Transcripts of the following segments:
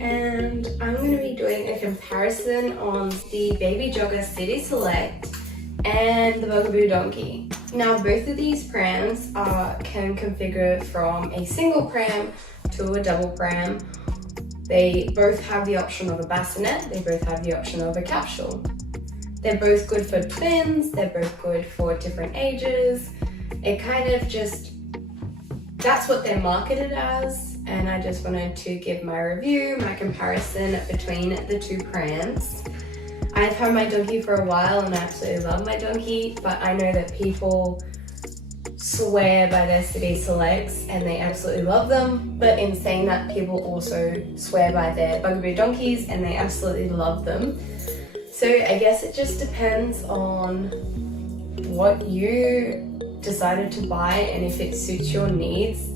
and I'm going to be doing a comparison on the Baby Jogger City Select and the Bugaboo Donkey. Now both of these prams can configure from a single pram to a double pram. They both have the option of a bassinet, they both have the option of a capsule. They're both good for twins, they're both good for different ages. It kind of just, that's what they're marketed as, and I just wanted to give my review, my comparison between the two prams. I've had my donkey for a while and I absolutely love my donkey, but I know that people swear by their City Selects and they absolutely love them, but in saying that, people also swear by their Bugaboo donkeys and they absolutely love them. So I guess it just depends on what you decided to buy and if it suits your needs.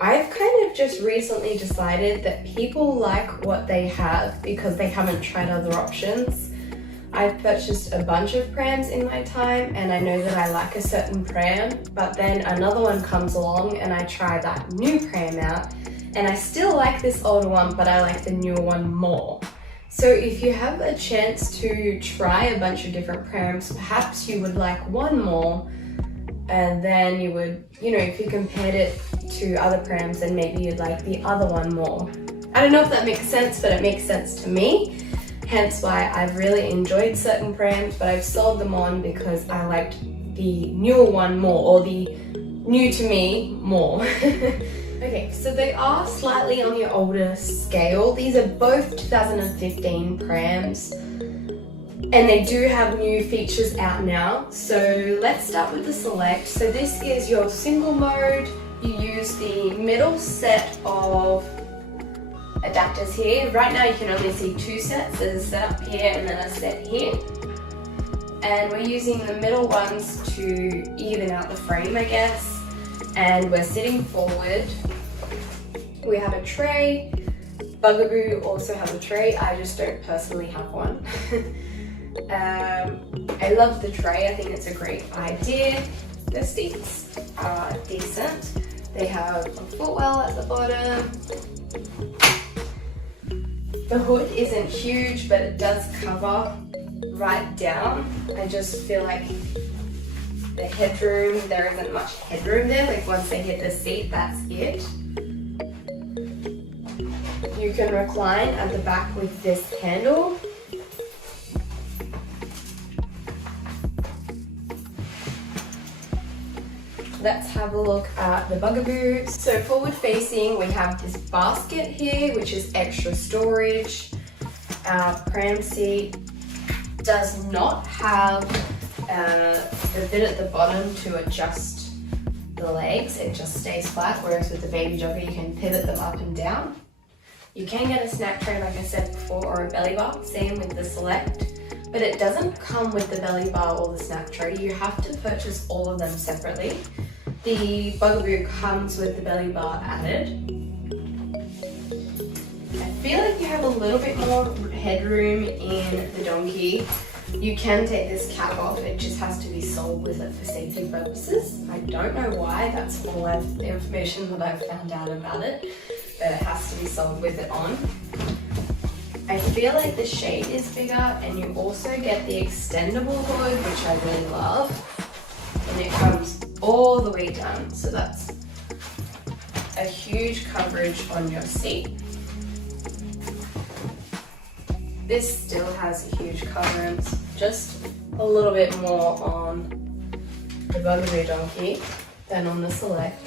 I've kind of just recently decided that people like what they have because they haven't tried other options. I've purchased a bunch of prams in my time and I know that I like a certain pram, but then another one comes along and I try that new pram out and I still like this older one, but I like the newer one more. So if you have a chance to try a bunch of different prams, perhaps you would like one more, and then you would, if you compared it to other prams, then maybe you'd like the other one more. I don't know if that makes sense, but it makes sense to me. Hence why I've really enjoyed certain prams, but I've sold them on because I liked the newer one more, or the new to me more. Okay, so they are slightly on the older scale. These are both 2015 prams and they do have new features out now. So let's start with the Select. So this is your single mode. You use the middle set of adapters here. Right now you can only see two sets. There's a set up here and then a set here. And we're using the middle ones to even out the frame, I guess. And we're sitting forward. We have a tray. Bugaboo also has a tray. I just don't personally have one. I love the tray. I think it's a great idea. The seats are decent. They have a footwell at the bottom. The hood isn't huge, but it does cover right down. I just feel like the headroom, there isn't much headroom there. Like once they hit the seat, that's it. You can recline at the back with this handle. Let's have a look at the Bugaboo. So forward facing, we have this basket here, which is extra storage. Our pram seat does not have the bit at the bottom to adjust the legs. It just stays flat, whereas with the Baby Jogger, you can pivot them up and down. You can get a snack tray, like I said before, or a belly bar, same with the Select. But it doesn't come with the belly bar or the snack tray. You have to purchase all of them separately. The Bugaboo comes with the belly bar added. I feel like you have a little bit more headroom in the donkey. You can take this cap off, it just has to be sold with it for safety purposes. I don't know why, that's all the information that I've found out about it, but it has to be sold with it on. I feel like the shade is bigger and you also get the extendable hood, which I really love. And it comes all the way down, so that's a huge coverage on your seat. This still has a huge coverage, just a little bit more on the Bugaboo donkey than on the Select.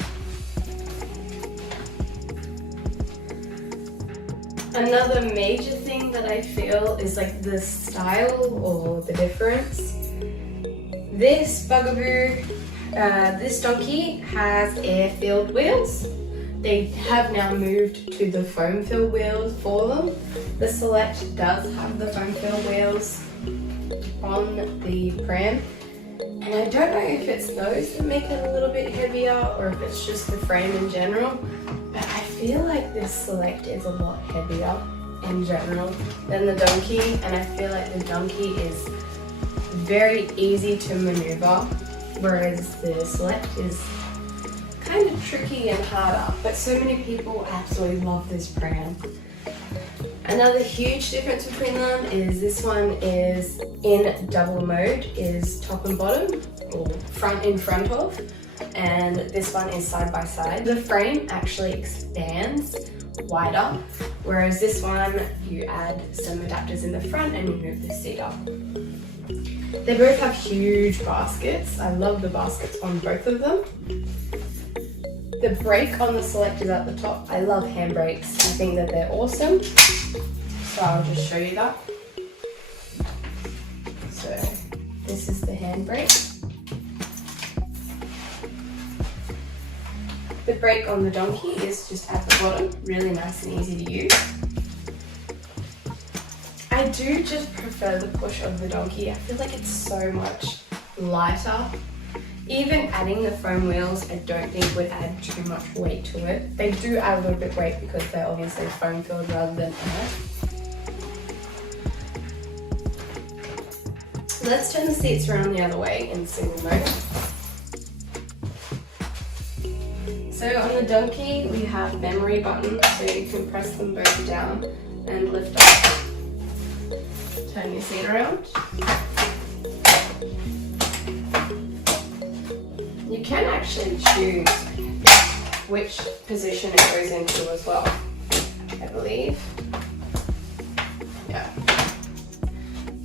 Another major thing that I feel is like the style or the difference. This Bugaboo, this donkey has air-filled wheels. They have now moved to the foam-filled wheels for them. The Select does have the foam-filled wheels on the pram. And I don't know if it's those that make it a little bit heavier or if it's just the frame in general, but I feel like this Select is a lot heavier in general than the donkey, and I feel like the donkey is very easy to maneuver, whereas the Select is kind of tricky and harder, but so many people absolutely love this pram. Another huge difference between them is this one is in double mode, is top and bottom, or front in front of, and this one is side by side. The frame actually expands wider, whereas this one you add some adapters in the front and you move the seat up. They both have huge baskets. I love the baskets on both of them. The brake on the Select is at the top. I love handbrakes. I think that they're awesome. So I'll just show you that. So this is the handbrake. The brake on the donkey is just at the bottom, really nice and easy to use. I do just prefer the push of the donkey. I feel like it's so much lighter. Even adding the foam wheels, I don't think would add too much weight to it. They do add a little bit of weight because they're obviously foam filled rather than air. Let's turn the seats around the other way in single mode. So on the donkey, we have memory buttons, so you can press them both down and lift up. Turn your seat around. You can actually choose which position it goes into as well, I believe. Yeah.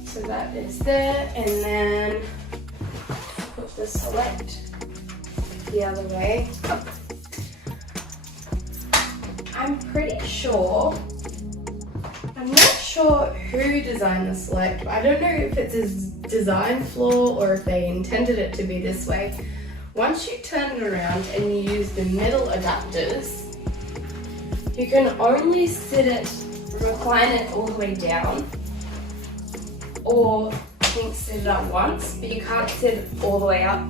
So that is there, and then put the Select the other way up. I'm not sure who designed the Select. I don't know if it's a design flaw or if they intended it to be this way. Once you turn it around and you use the middle adapters, you can only recline it all the way down, or I think sit it up once, but you can't sit it all the way up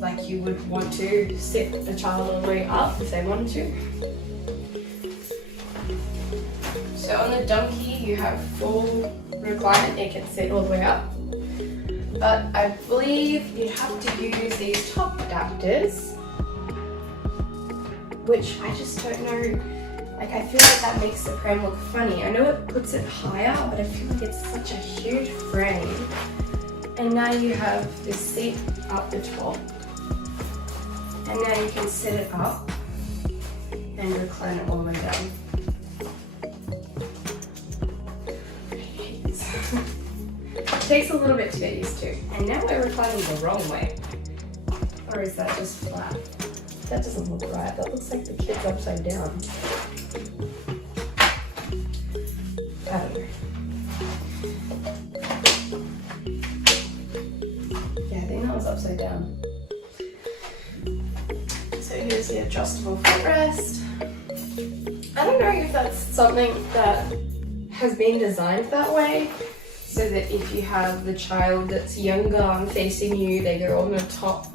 like you would want to sit the child all the way up if they wanted to. So on the donkey you have full recline, it can sit all the way up. But I believe you'd have to use these top adapters, which I just don't know. Like, I feel like that makes the pram look funny. I know it puts it higher, but I feel like it's such a huge frame. And now you have this seat up the top. And now you can sit it up and recline it all the way down. It takes a little bit to get used to. And now we're reclining the wrong way. Or is that just flat? That doesn't look right. That looks like the kid's upside down. I don't know. Yeah, I think that was upside down. So here's the adjustable footrest. I don't know if that's something that has been designed that way, so that if you have the child that's younger and facing you, they go on the top.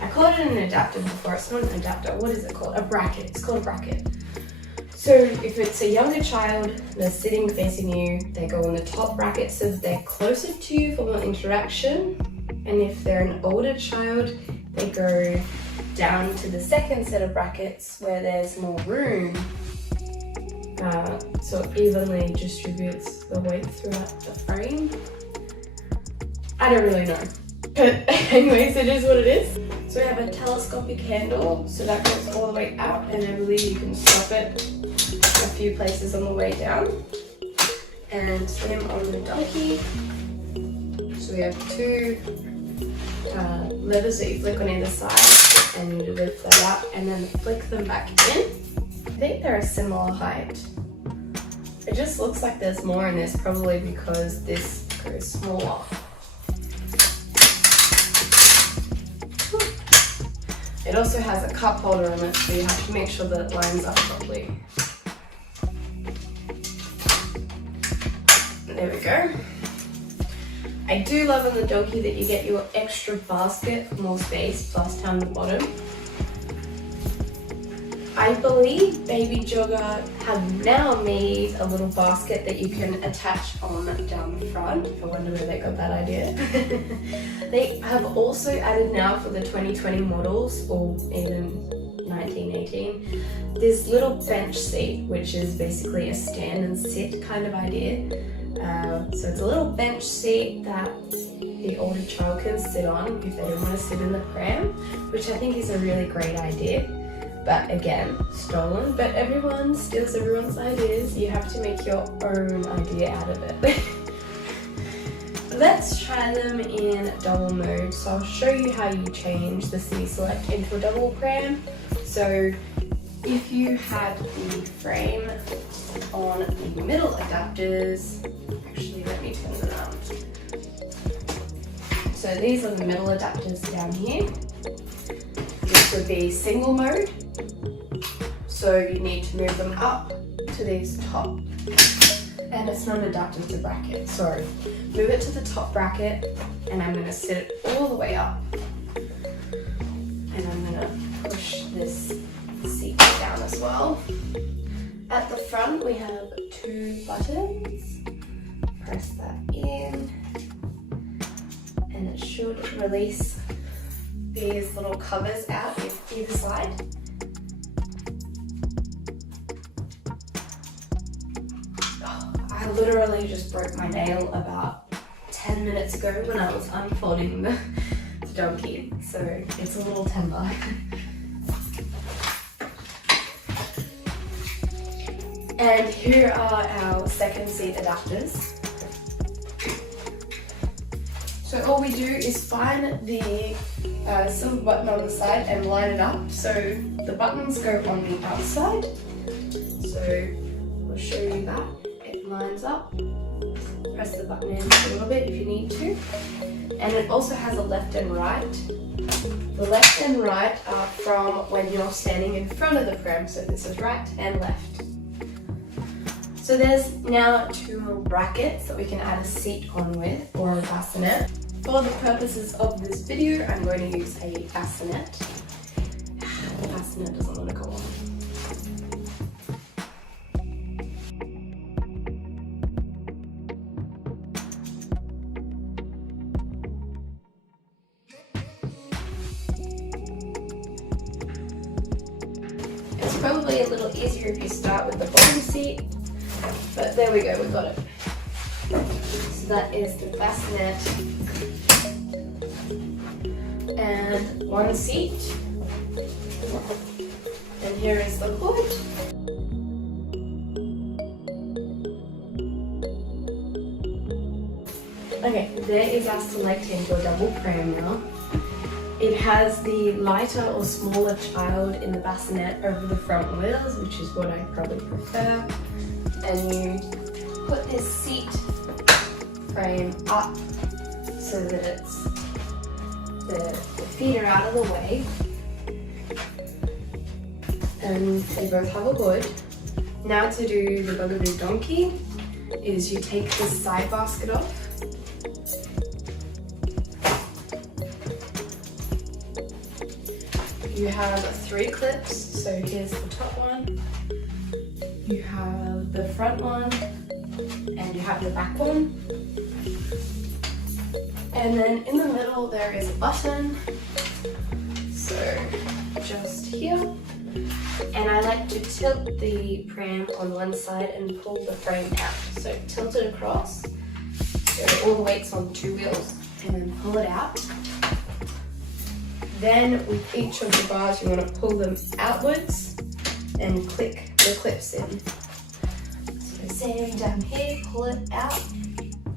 I called it an adapter before. It's not an adapter. What is it called? A bracket. It's called a bracket. So if it's a younger child, they're sitting facing you, they go on the top bracket so that they're closer to you for more interaction. And if they're an older child, they go down to the second set of brackets where there's more room. So it evenly distributes the weight throughout the frame. I don't really know. But anyways, it is what it is. So we have a telescopic handle, so that goes all the way out, and I believe you can stop it a few places on the way down. And same on the donkey. So we have two levers that you flick on either side, and you lift that up and then flick them back in. I think they're a similar height. It just looks like there's more in this, probably because this goes smaller. It also has a cup holder on it, so you have to make sure that it lines up properly. There we go. I do love on the donkey that you get your extra basket for more space, plus down the bottom. I believe Baby Jogger have now made a little basket that you can attach on down the front. I wonder where they got that idea. They have also added now for the 2020 models, or even 1918. This little bench seat, which is basically a stand and sit kind of idea. So it's a little bench seat that the older child can sit on if they don't want to sit in the pram, which I think is a really great idea. But again, stolen, but everyone steals everyone's ideas. You have to make your own idea out of it. Let's try them in double mode. So I'll show you how you change the City Select into a double pram. So if you had the frame on the middle adapters, actually let me turn it around. So these are the middle adapters down here. This would be single mode. So you need to move them up to these top, and it's not adapted to bracket, so move it to the top bracket, and I'm going to sit it all the way up, and I'm going to push this seat down as well. At the front we have 2 buttons, press that in, and it should release these little covers out either side. I literally just broke my nail about 10 minutes ago when I was unfolding the donkey, so it's a little tender. And here are our second seat adapters. So all we do is find the silver button on the side and line it up so the buttons go on the outside. So I'll show you that. It lines up. Press the button in a little bit if you need to. And it also has a left and right. The left and right are from when you're standing in front of the pram, so this is right and left. So there's now 2 more brackets that we can add a seat on with, or a bassinet. For the purposes of this video, I'm going to use a bassinet. The bassinet doesn't want to go on. It's probably a little easier if you start with the bottom seat, but there we go, we got it. So that is the bassinet and 1 seat, and here is the hood. Okay, there is our select into a double pram now. It has the lighter or smaller child in the bassinet over the front wheels, which is what I probably prefer. And you put this seat frame up so that it's the feet are out of the way. And they both have a hood. Now to do the Bugaboo donkey is you take the side basket off. You have 3 clips, so here's the top one, you have the front one, and you have the back one. And then in the middle there is a button, so just here. And I like to tilt the pram on one side and pull the frame out. So tilt it across, so all the weight's on 2 wheels, and then pull it out. Then with each of the bars you want to pull them outwards and click the clips in. So same down here, pull it out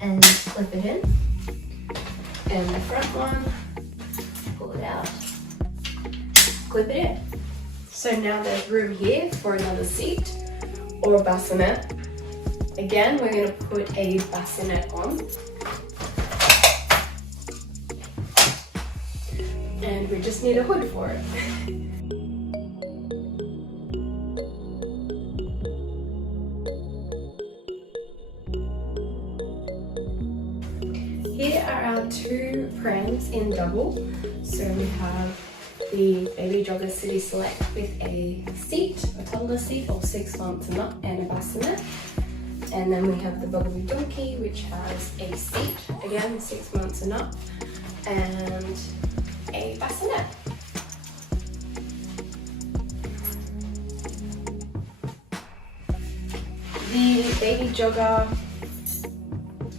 and clip it in. And the front one, pull it out, clip it in. So now there's room here for another seat or a bassinet. Again, we're going to put a bassinet on. And we just need a hood for it. Here are our 2 prams in double. So we have the Baby Jogger City Select with a seat, a toddler seat of 6 months and up, and a bassinet. And then we have the Bugaboo donkey, which has a seat, again 6 months and up, and a bassinet. The baby jogger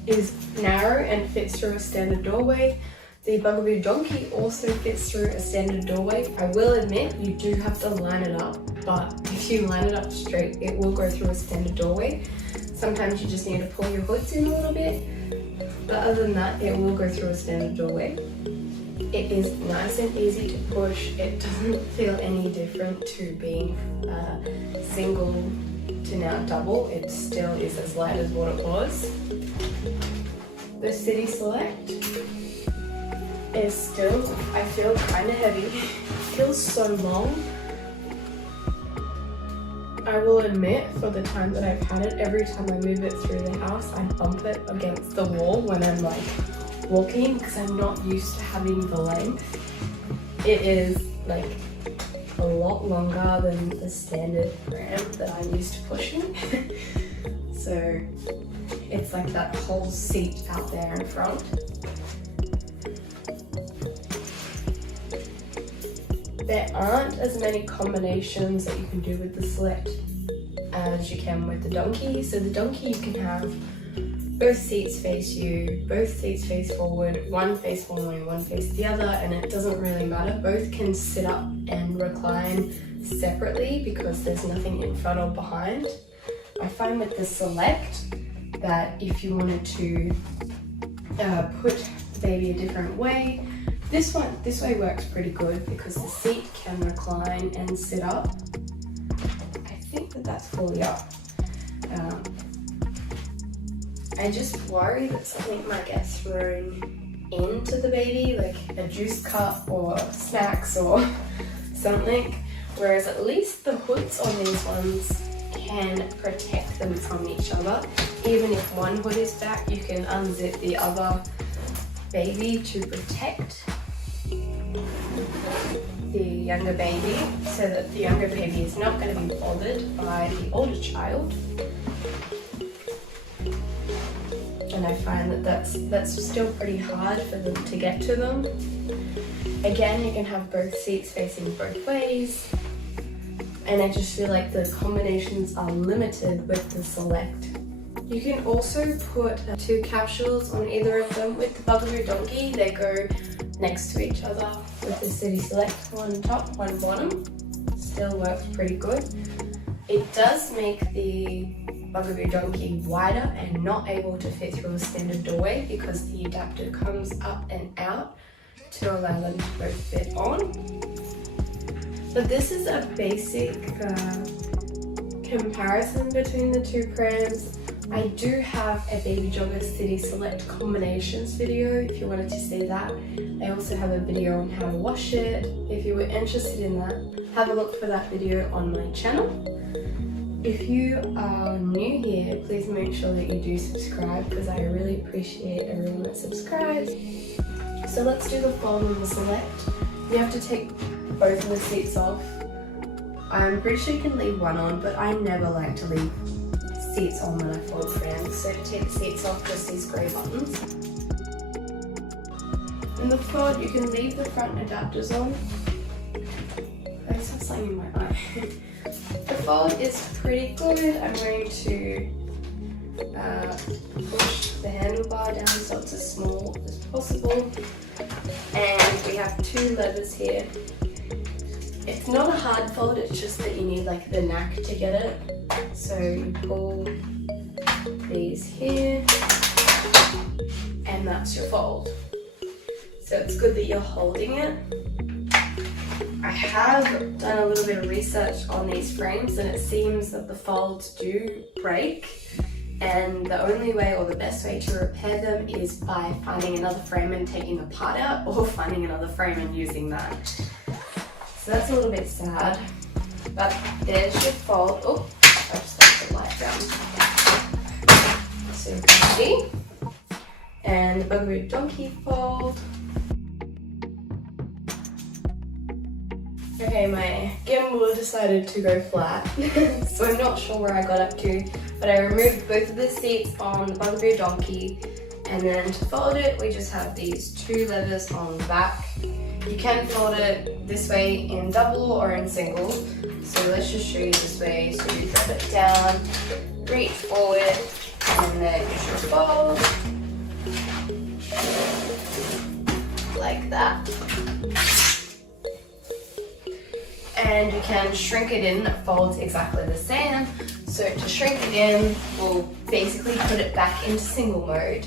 is narrow and fits through a standard doorway. The Bugaboo donkey also fits through a standard doorway. I will admit you do have to line it up, but if you line it up straight, it will go through a standard doorway. Sometimes you just need to pull your hoods in a little bit, but other than that, it will go through a standard doorway. It is nice and easy to push. It doesn't feel any different to being single to now double. It still is as light as what it was. The City Select is still, I feel, kind of heavy. It feels so long. I will admit, for the time that I've had it, every time I move it through the house, I bump it against the wall when I'm like walking because I'm not used to having the length. It is like a lot longer than the standard pram that I'm used to pushing. So it's like that whole seat out there in front. There aren't as many combinations that you can do with the Select as you can with the donkey. So the donkey, you can have both seats face you, both seats face forward, one face one way, one face the other, and it doesn't really matter. Both can sit up and recline separately because there's nothing in front or behind. I find with the Select that if you wanted to put the baby a different way, this way works pretty good because the seat can recline and sit up. I think that that's fully up. I just worry that something might get thrown into the baby, like a juice cup or snacks or something, whereas at least the hoods on these ones can protect them from each other. Even if one hood is back, you can unzip the other baby to protect the younger baby so that the younger baby is not going to be bothered by the older child. And I find that that's still pretty hard for them to get to them. Again, you can have both seats facing both ways, and I just feel like the combinations are limited with the Select. You can also put 2 capsules on either of them. With the Bugaboo donkey, they go next to each other. With the City Select, one top, one bottom. Still works pretty good. It does make the Bugaboo donkey wider and not able to fit through a standard doorway because the adapter comes up and out to allow them to both fit on. But this is a basic comparison between the 2 prams. I do have a Baby Jogger City Select combinations video if you wanted to see that. I also have a video on how to wash it. If you were interested in that, have a look for that video on my channel. If you are new here, please make sure that you do subscribe because I really appreciate everyone that subscribes. So let's do the fold on the Select. You have to take both of the seats off. I'm pretty sure you can leave one on, but I never like to leave seats on when I fold prams. So to take the seats off, just these grey buttons. In the fold, you can leave the front adapters on. I just have something in my eye. The fold is pretty good. I'm going to push the handlebar down so it's as small as possible. And we have 2 levers here. It's not a hard fold, it's just that you need like the knack to get it. So you pull these here, and that's your fold. So it's good that you're holding it. I have done a little bit of research on these frames and it seems that the folds do break, and the only way or the best way to repair them is by finding another frame and taking the part out, or finding another frame and using that. So that's a little bit sad, but there's your fold. Oh, I just left the light down so you can see. And the Bugaboo donkey fold. Okay, my gimbal decided to go flat, so I'm not sure where I got up to, but I removed both of the seats on the Bugaboo donkey, and then to fold it, we just have these 2 levers on the back. You can fold it this way in double or in single, So let's just show you this way. So you drop it down, reach forward, and then you should fold like that. And you can shrink it in, it folds exactly the same. So to shrink it in, we'll basically put it back into single mode.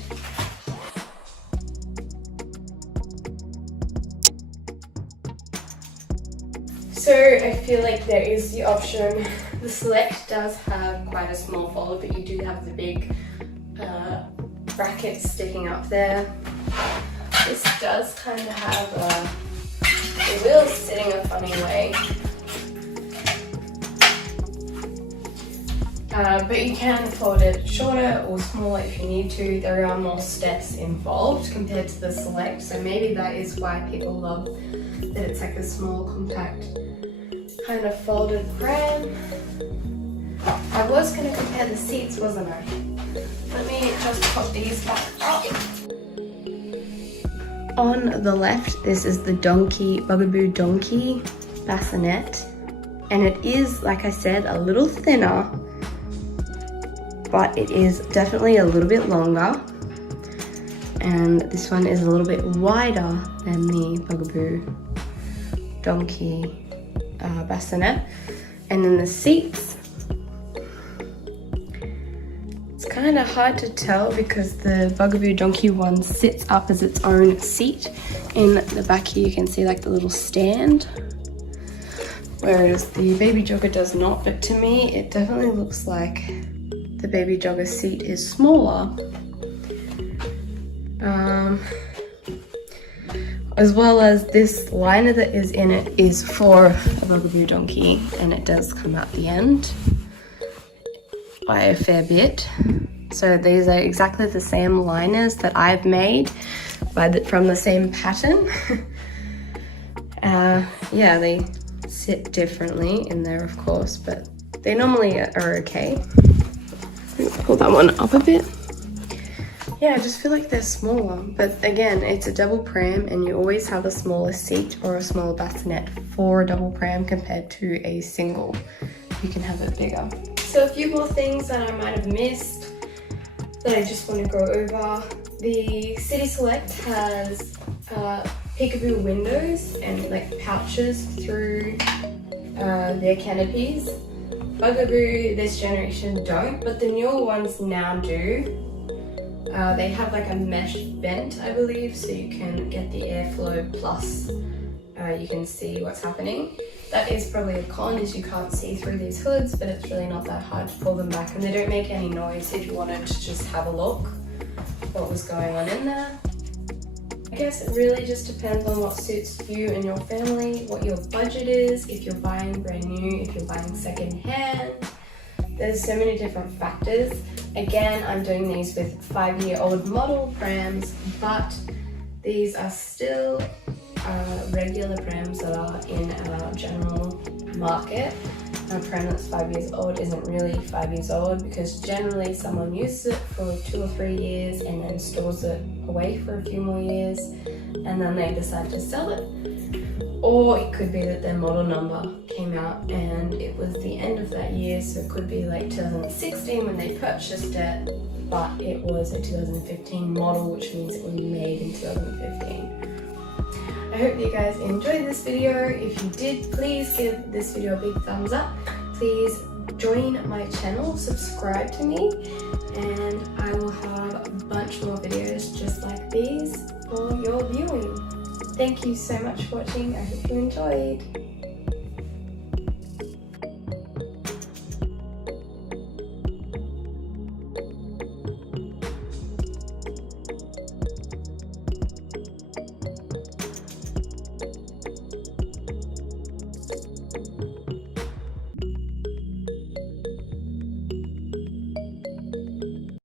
So I feel like there is the option. The Select does have quite a small fold, but you do have the big brackets sticking up there. This does kind of have the wheels sitting a funny way. But you can fold it shorter or smaller if you need to. There are more steps involved compared to the Select, so maybe that is why people love that it's like a small, compact, kind of folded pram. I was going to compare the seats, wasn't I? Let me just put these back up. On the left, this is the Bugaboo Donkey bassinet, and it is, like I said, a little thinner, but it is definitely a little bit longer, and this one is a little bit wider than the Bugaboo Donkey bassinet. And then the seats, it's kind of hard to tell because the Bugaboo Donkey one sits up as its own seat. In the back here you can see like the little stand, whereas the Baby Jogger does not, but to me it definitely looks like the Baby Jogger seat is smaller. As well as this liner that is in it is for a Bugaboo Donkey, and it does come out the end by a fair bit. So these are exactly the same liners that I've made from the same pattern. Yeah, they sit differently in there, of course, but they normally are okay. Pull that one up a bit. Yeah, I just feel like they're smaller, but again, it's a double pram and you always have a smaller seat or a smaller bassinet for a double pram compared to a single. You can have it bigger. So a few more things that I might have missed that I just want to go over. The City Select has peekaboo windows and like pouches through their canopies. Bugaboo this generation don't, but the newer ones now do. They have like a mesh vent, I believe, so you can get the airflow plus you can see what's happening. That is probably a con, is you can't see through these hoods, but it's really not that hard to pull them back, and they don't make any noise if you wanted to just have a look what was going on in there. I guess it really just depends on what suits you and your family, what your budget is, if you're buying brand new, if you're buying second hand. There's so many different factors. Again, I'm doing these with 5-year-old model prams, but these are still regular prams that are in our general market. A pram that's 5 years old isn't really 5 years old because generally someone uses it for 2 or 3 years and then stores it away for a few more years and then they decide to sell it. Or it could be that their model number came out and it was the end of that year, so it could be like 2016 when they purchased it, but it was a 2015 model, which means it was made in 2015. I hope you guys enjoyed this video. If you did, please give this video a big thumbs up. Please join my channel, subscribe to me, and I will have a bunch more videos just like these for your viewing. Thank you so much for watching. I hope you enjoyed.